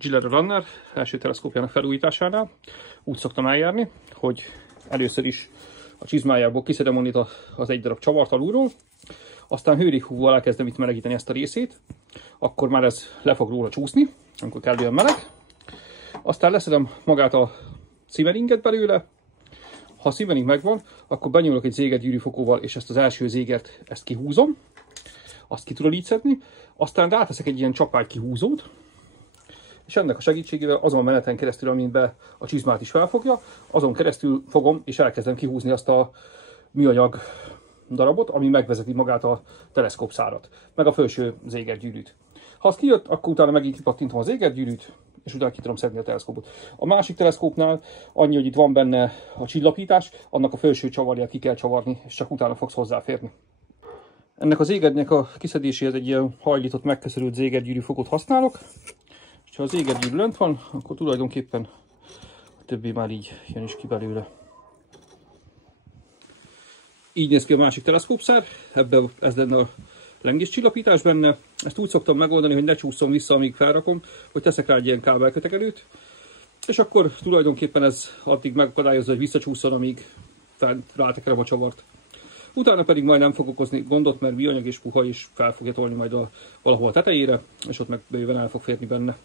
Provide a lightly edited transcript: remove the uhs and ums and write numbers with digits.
Gillette Runner első teleszkópjának felújításánál úgy szoktam eljárni, hogy először is a csizmájából kiszedem onnit az egy darab csavart alulról, aztán hőrighúval elkezdem itt melegíteni ezt a részét, akkor már ez le fog róla csúszni, amikor kellően meleg. Aztán leszedem magát a sziveringet belőle. Ha a szivering megvan, akkor benyúlok egy zégergyűrűfogóval, és ezt az első zégert kihúzom. Azt ki tudod így szedni. Aztán ráteszek egy ilyen csapágy kihúzót, és ennek a segítségével azon a meneten keresztül, amin be a csizmát is felfogja, azon keresztül fogom, és elkezdem kihúzni azt a műanyag darabot, ami megvezeti magát a teleszkópszárat, meg a felső zégergyűrűt. Ha az kijött, akkor utána megint kipattintom az zégergyűrűt, és utána ki tudom szedni a teleszkópot. A másik teleszkópnál annyi, hogy itt van benne a csillapítás, annak a felső csavarját ki kell csavarni, és csak utána fogsz hozzáférni. Ennek az égernek a kiszedéséhez egy ilyen hajlított, megköszörült zégergyűrű fogot használok. És ha az égergyűrű lent van, akkor tulajdonképpen a többi már így jön is ki belőle. Így néz ki a másik teleszkópszár, ebben ez lenne a lengés csillapítás benne. Ezt úgy szoktam megoldani, hogy ne csúszom vissza, amíg felrakom, hogy teszek rá egy ilyen kábelkötegelőt, és akkor tulajdonképpen ez addig megakadályozza, hogy visszacsúszson, amíg rátekerem a csavart. Utána pedig majd nem fog okozni gondot, mert műanyag és puha, és fel fogja tolni majd valahol a tetejére, és ott meg bőven el fog férni benne.